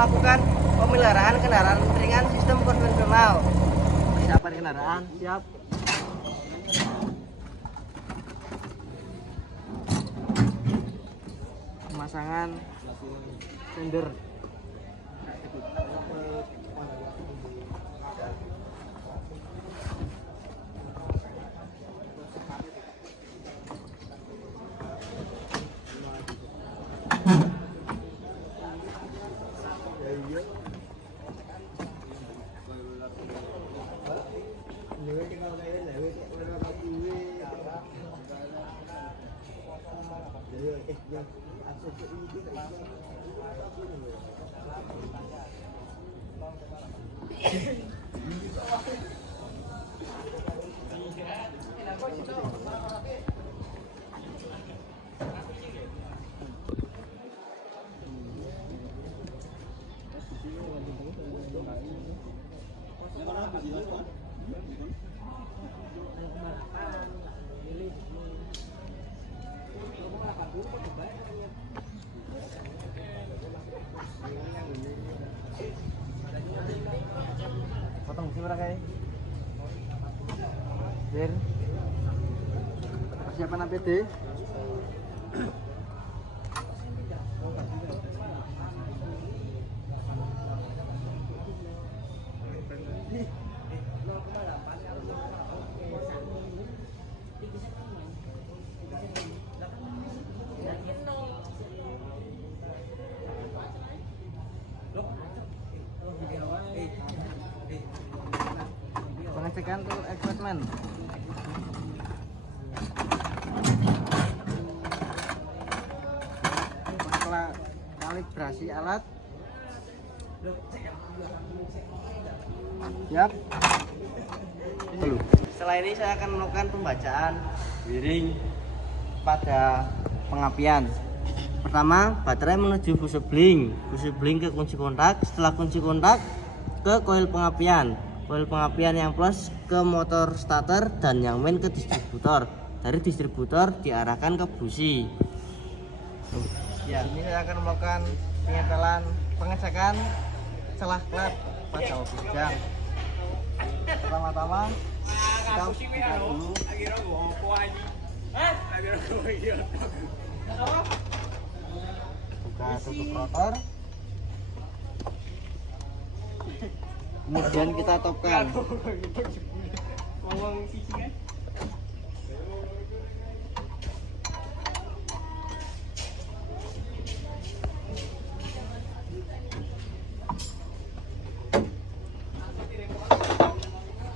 melakukan pemeliharaan kendaraan ringan sistem konvensional. Persiapan kendaraan siap. Pemasangan sender. Potong sih mereka ya. Biar persiapan APD. Pengecekan tool equipment. Kalibrasi alat. Siap. Setelah ini saya akan melakukan pembacaan wiring pada pengapian. Pertama, baterai menuju fuse bling ke kunci kontak. Setelah kunci kontak ke koil pengapian. Koil pengapian yang plus ke motor starter dan yang main ke distributor. Dari distributor diarahkan ke busi. Ya, ini saya akan melakukan pengecekan celah klep pada mobil jam. Pertama-tama kita buka dulu. Buka tutup rotor. Kemudian kita topkan.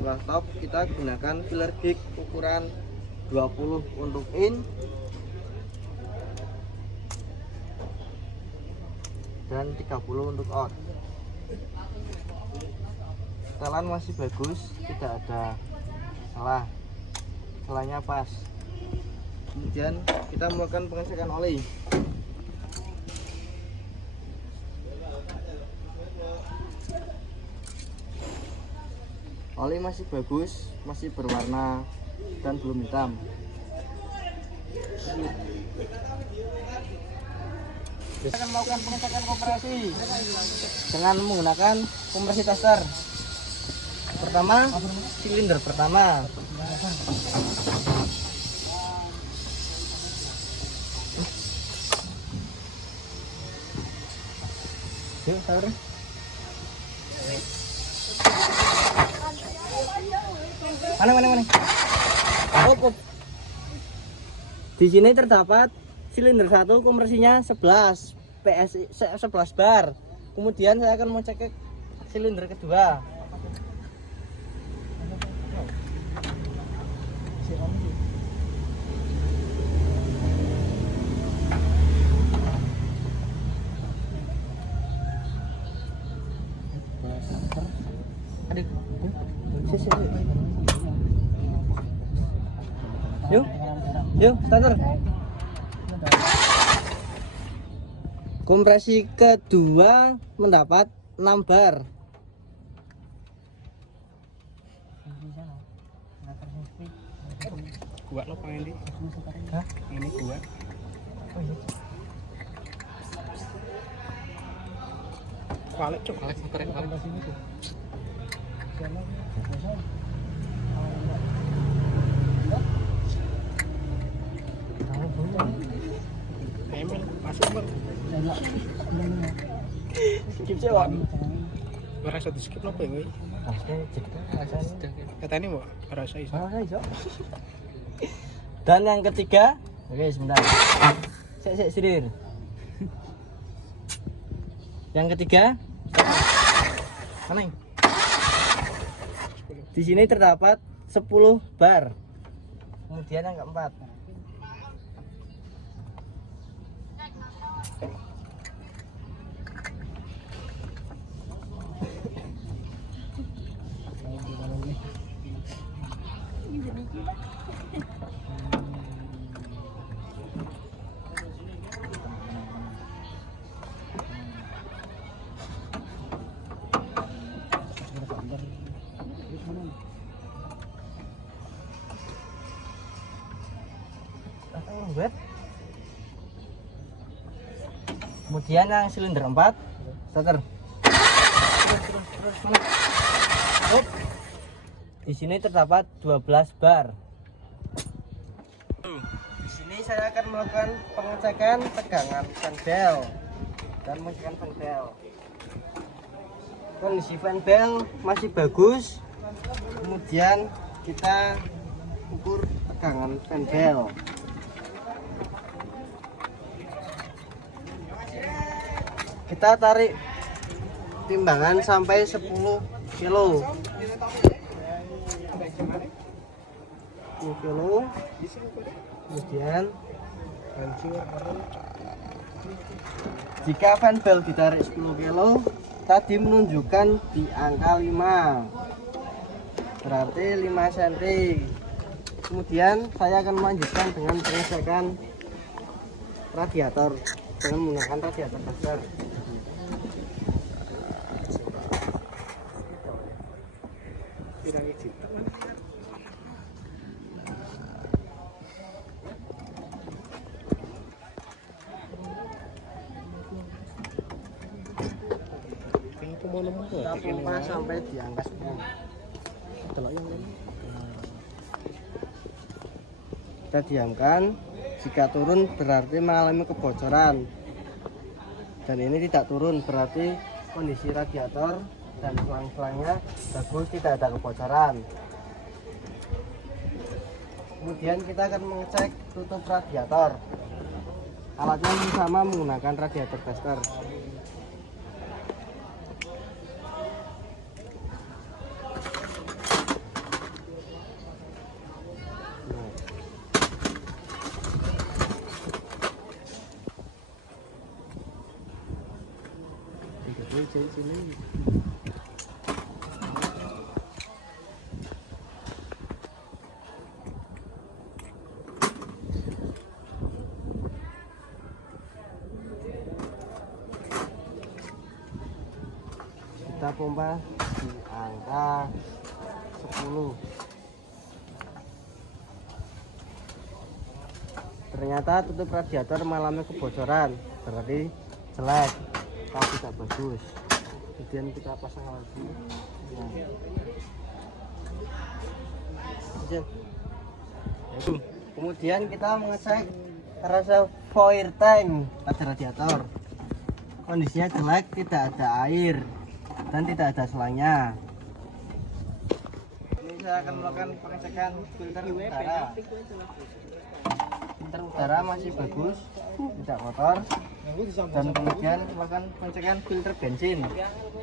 Setelah top, kita gunakan filler gig ukuran 20 untuk in dan 30 untuk out. Setelan masih bagus, tidak ada salah, selanya pas. Kemudian kita melakukan pengecekan oli. Oli masih bagus, masih berwarna dan belum hitam. Kita akan melakukan pengecekan kompresi dengan menggunakan kompresi tester. Pertama, silinder pertama. Yuk, taruh. Mana? Op. Di sini terdapat silinder 1, kompresinya 11 PSI 11 bar. Kemudian saya akan mengecek silinder kedua. Yuk, starter. Kompresi kedua mendapat 6 bar. Gua lo pengen di? Hah? Ini gua. Oh iya. Balik cuk, balik motor yang balik sini tuh. Emang masuk bang. Skip sih, Pak. Merasa di skip apa ya? Katanya mau merasa iso. Dan yang ketiga, oke sebentar. Sik sirir. Yang ketiga, mana ini? Di sini terdapat 10 bar. Kemudian yang keempat. Kemudian yang silinder 4 starter. Di sini terdapat 12 bar. Di sini saya akan melakukan pengecekan tegangan fan bel dan mengecekan fan bel. Kondisi fan bel masih bagus. Kemudian kita ukur tegangan fan bel. Kita tarik timbangan sampai 10 kilo. 10 kilo. Kemudian jika fan bel ditarik 10 kilo, tadi menunjukkan di angka 5. Berarti 5 cm. Kemudian saya akan melanjutkan dengan pengecekan radiator dengan menggunakan radiator dasar. Kita pompa sampai di angka 10. Kita diamkan. Jika turun berarti mengalami kebocoran, dan ini tidak turun berarti kondisi radiator dan selang-selangnya bagus, tidak ada kebocoran. Kemudian kita akan mengecek tutup radiator. Alatnya sama menggunakan radiator tester. Sini. Kita pompa di angka 10. Ternyata tutup radiator mengalami kebocoran, berarti jelek atau tidak bagus. Kemudian kita pasang lagi. Kemudian kita mengecek reservoir tank pada radiator. Kondisinya jelek, tidak ada air dan tidak ada selangnya. Ini saya akan melakukan pengecekan filter udara. Filter udara masih bagus, tidak kotor. Dan kemudian melakukan pengecekan filter bensin,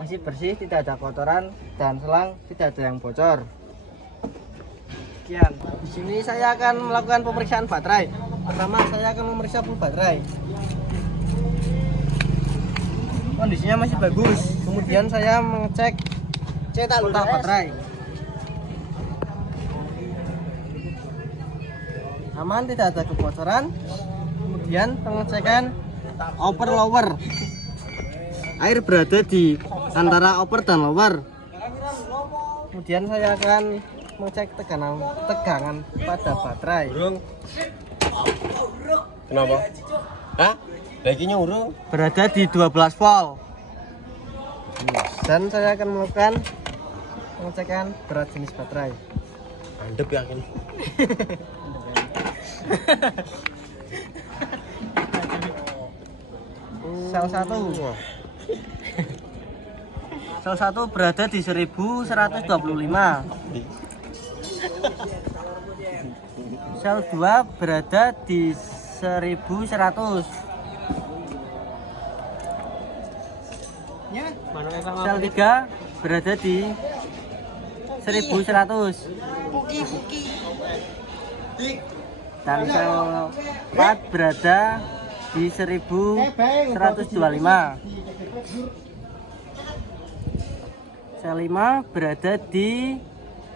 masih bersih, tidak ada kotoran, dan selang tidak ada yang bocor. Sekian. Di sini saya akan melakukan pemeriksaan baterai. Pertama saya akan memeriksa full baterai. Kondisinya masih bagus. Kemudian saya mengecek kotak baterai. Aman, tidak ada kebocoran. Kemudian pengecekan upper lower. Air berada di antara upper dan lower. Kemudian saya akan mengecek tegangan pada baterai. Kenapa? Hah? Lagi nyuruh? Berada di 12 volt. Dan saya akan melakukan pengecekan berat jenis baterai. Mantep yakin. Sel 1. Sel 1 berada di 1125. Sel 2 berada di 1100. Sel 3 berada di 1100. Dan sel 4 berada di 1125. Sel 5 berada di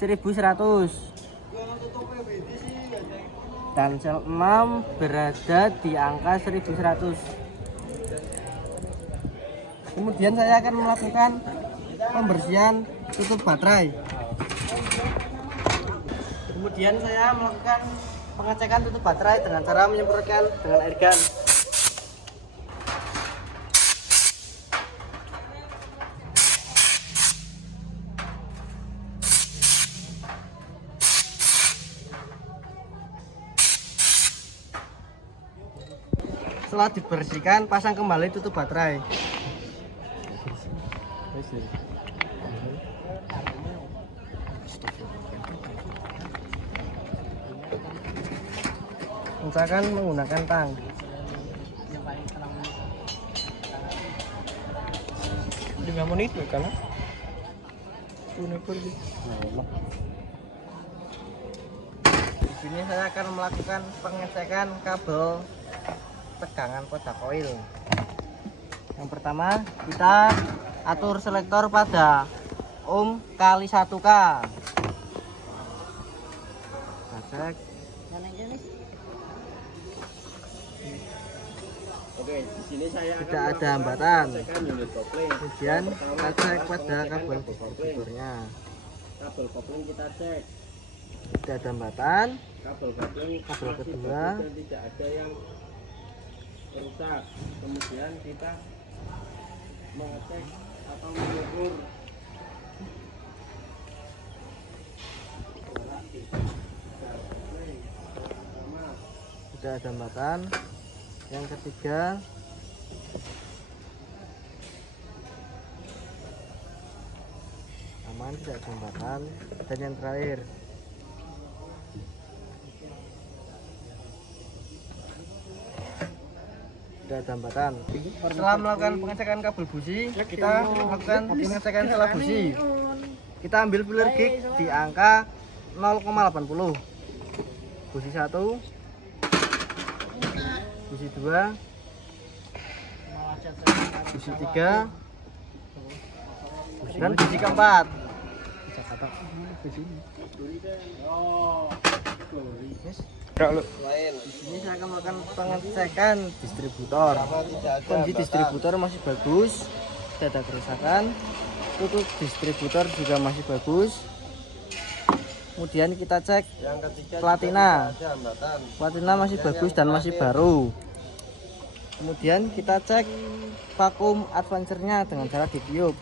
1100. Dan sel 6 berada di angka 1100. Kemudian saya akan melakukan pembersihan tutup baterai. Kemudian saya melakukan pengecekan tutup baterai dengan cara menyemprotkan dengan air gun. Setelah dibersihkan, pasang kembali tutup baterai. Misalkan menggunakan tang. Di menit kan? Di sini saya akan melakukan pengecekan kabel tegangan pada koil. Yang pertama, kita atur selektor pada ohm kali 1K. Kita cek. Oke, di sini saya Tidak ada hambatan. unit kopling. Kemudian kita cek pada kabel distributornya. Kabel kopling kita cek. Tidak ada hambatan. Kabel kopling Kabel masih kedua. bagus dan tidak ada yang rusak. Kemudian kita mengecek atau mengukur Tidak ada hambatan. Yang ketiga, aman, tidak ada hambatan. Dan yang terakhir, tidak ada hambatan. Setelah melakukan pengecekan kabel busi, kita melakukan pengecekan sela busi. Kita ambil filler gig di angka 0,80. Busi 1, busi 2, busi 3, dan busi keempat. Di sini saya akan melakukan pengecekan distributor. Kunci distributor masih bagus, tidak ada kerusakan. Tutup distributor juga masih bagus. Kemudian kita cek platina. Platina masih bagus dan masih baru. Kemudian kita cek vakum advancernya dengan cara ditiup.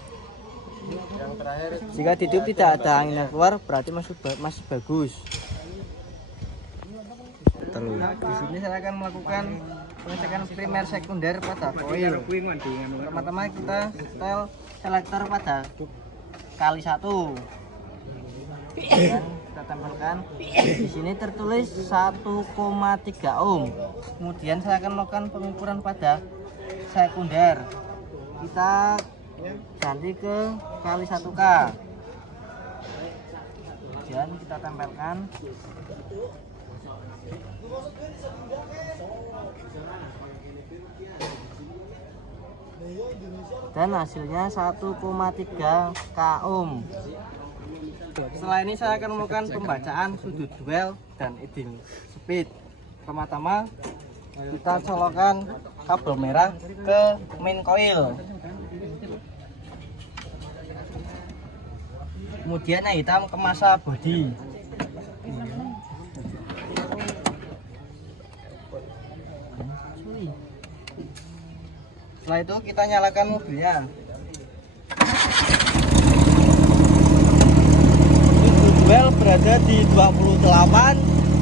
Jika ditiup tidak ada angin yang keluar, berarti masih bagus. Di sini saya akan melakukan pengecekan primer sekunder pada koil. Pertama-tama kita setel selektor pada kali 1. Dan kita tempelkan. Di sini tertulis 1,3 ohm. Kemudian saya akan melakukan pengukuran pada sekunder. Kita ganti ke kali 1K. Kemudian kita tempelkan. Dan hasilnya 1,3 k ohm. Setelah ini saya akan melakukan pembacaan sudut duel dan idling speed. Pertama-tama kita colokkan kabel merah ke main coil. Kemudian yang hitam ke massa bodi. Setelah itu kita nyalakan mobilnya. duel berada di 28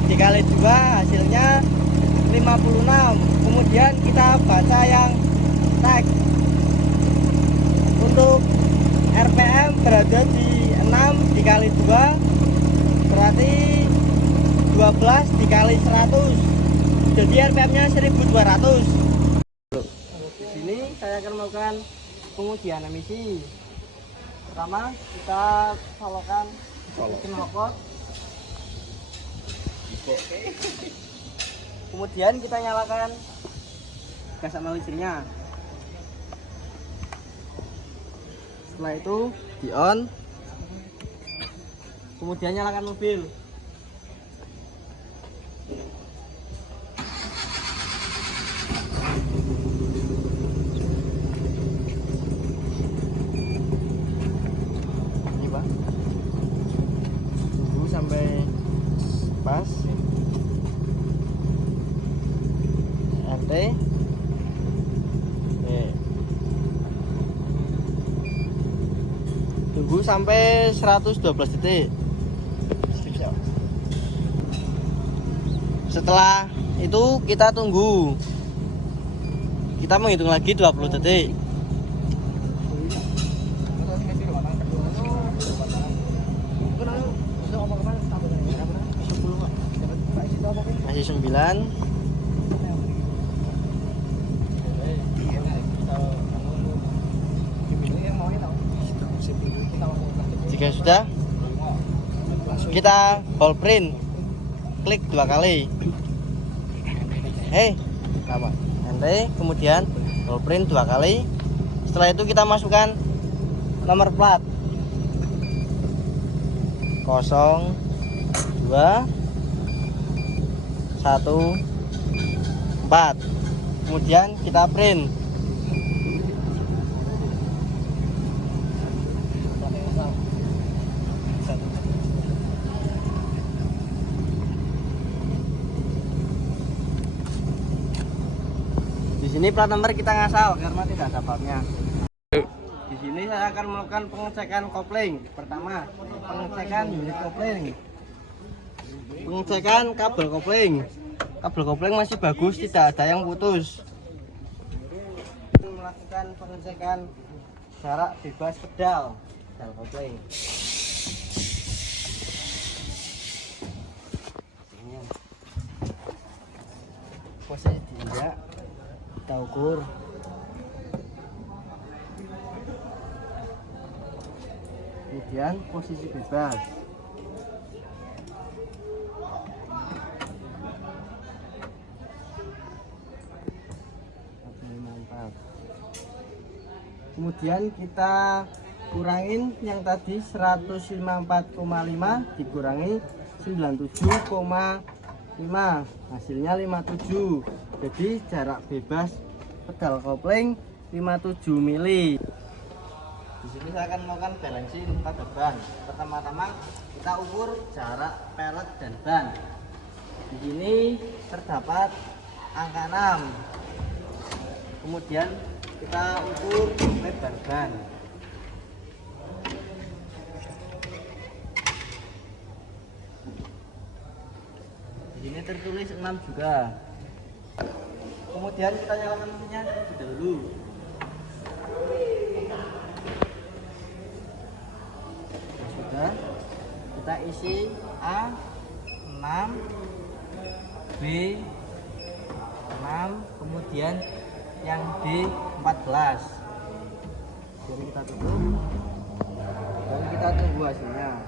dikali 2 hasilnya 56. Kemudian kita baca yang teks. Untuk RPM berada di 6 dikali 2 berarti 12 dikali 100, jadi RPM nya 1200. Di sini saya akan melakukan pengujian emisi. Pertama kita colokan knalpot, kemudian kita nyalakan gas sama listriknya. Setelah itu di on, kemudian nyalakan mobil. Ini Pak, tunggu sampai pas RT. Tunggu sampai 112 detik. Setelah itu kita tunggu, kita menghitung lagi 20 detik. Masih 9. Jika sudah, kita ballprint, klik 2 kali. Nanti kemudian ballprint 2 kali. Setelah itu kita masukkan nomor plat 0214, kemudian kita print. Di sini plat nomor kita ngasal karena tidak ada platnya. Di sini saya akan melakukan pengecekan kopling. Pertama, pengecekan unit kopling, pengecekan kabel kopling. Kabel kopling masih bagus, tidak ada yang putus. Melakukan pengecekan jarak bebas pedal kopling. Posisi diinjak, kita ukur. Kemudian posisi bebas. Kemudian kita kurangin yang tadi 154,5 dikurangi 97,5, hasilnya 57. Jadi jarak bebas pedal kopling 57 mili. Di sini saya akan melakukan balancing pada ban. Pertama-tama kita ukur jarak pelet dan ban. Di sini terdapat angka 6. Kemudian kita ukur lebar ban. Di sini tertulis 6 juga. Kemudian kita nyalakan mesinnya terlebih dahulu. Sudah, kita isi A 6, B 6, kemudian yang D 14. Jadi kita tutup dan kita tunggu hasilnya.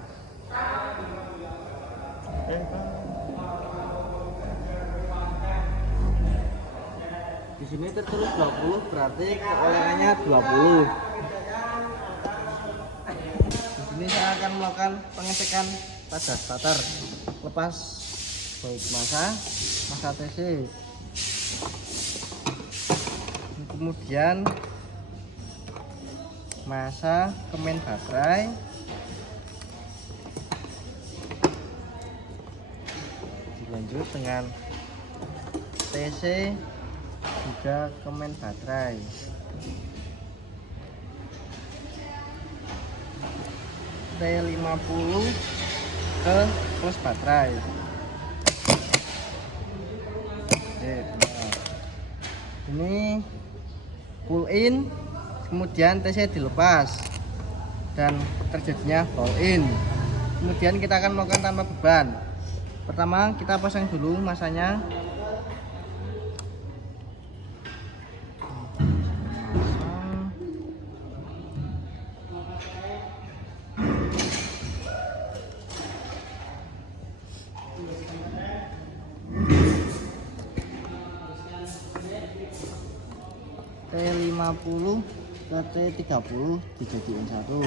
Di sini tertulis 20, berarti keolerannya 20. Di sini saya akan melakukan pengecekan pada starter. Lepas baut masa TC. Kemudian masa kemen baterai. Dilanjut dengan TC juga kemen baterai. T50 ke plus baterai. Ini pull in, kemudian TC dilepas dan terjadinya ball in. Kemudian kita akan melakukan tanpa beban. Pertama kita pasang dulu masanya. T50 ke T30 dijadiin satu.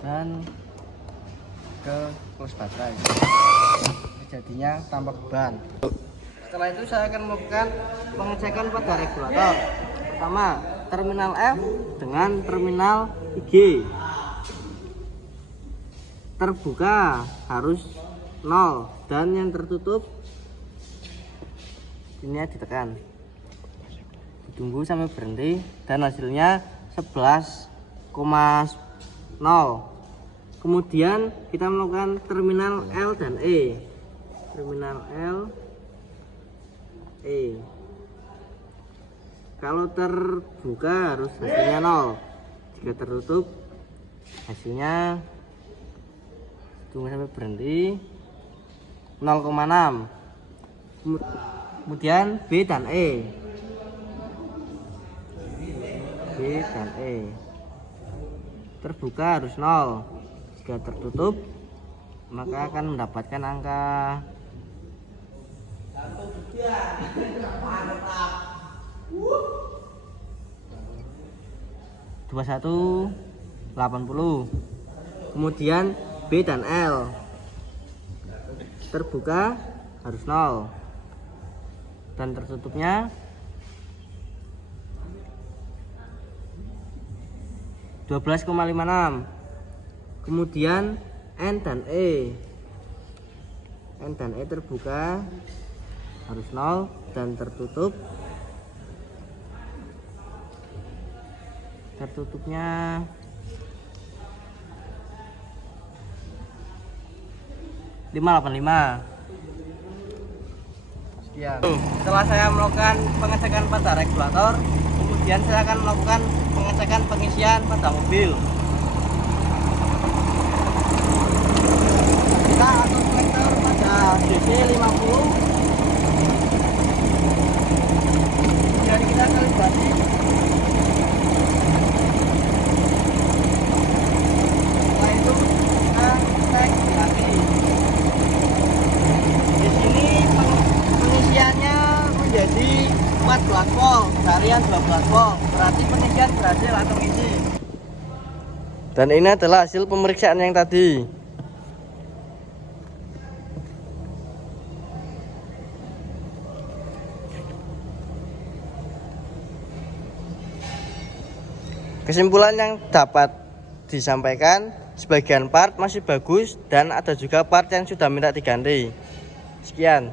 Dan ke plus baterai, jadinya tanpa beban. Setelah itu saya akan melakukan pengecekan pada regulator. Pertama, terminal F dengan terminal IG terbuka harus 0 dan yang tertutup ini ditekan, ditunggu sampai berhenti dan hasilnya 11,0. Kemudian kita melakukan terminal L dan E. Terminal L, E. Kalau terbuka harus hasilnya 0. Jika tertutup hasilnya, tunggu sampai berhenti, 0,6. Kemudian B dan E. B dan E. Terbuka harus 0. Jika tertutup maka akan mendapatkan angka 2180. Kemudian B dan L terbuka harus 0 dan tertutupnya 12,56. Kemudian N dan E. N dan E terbuka harus 0 dan tertutupnya 585. Sekian. Setelah saya melakukan pengecekan pada regulator, kemudian saya akan melakukan pengecekan pengisian pada mobil. Kita akan kolektor pada DC 50. Kemudian kita kalibrasi. Setelah itu kita cek lagi. Di sini pengisiannya menjadi 14 volt, harian 12 volt. Berarti pengisian berhasil atau isi. Dan ini adalah hasil pemeriksaan yang tadi. Kesimpulan yang dapat disampaikan, sebagian part masih bagus dan ada juga part yang sudah minta diganti. Sekian.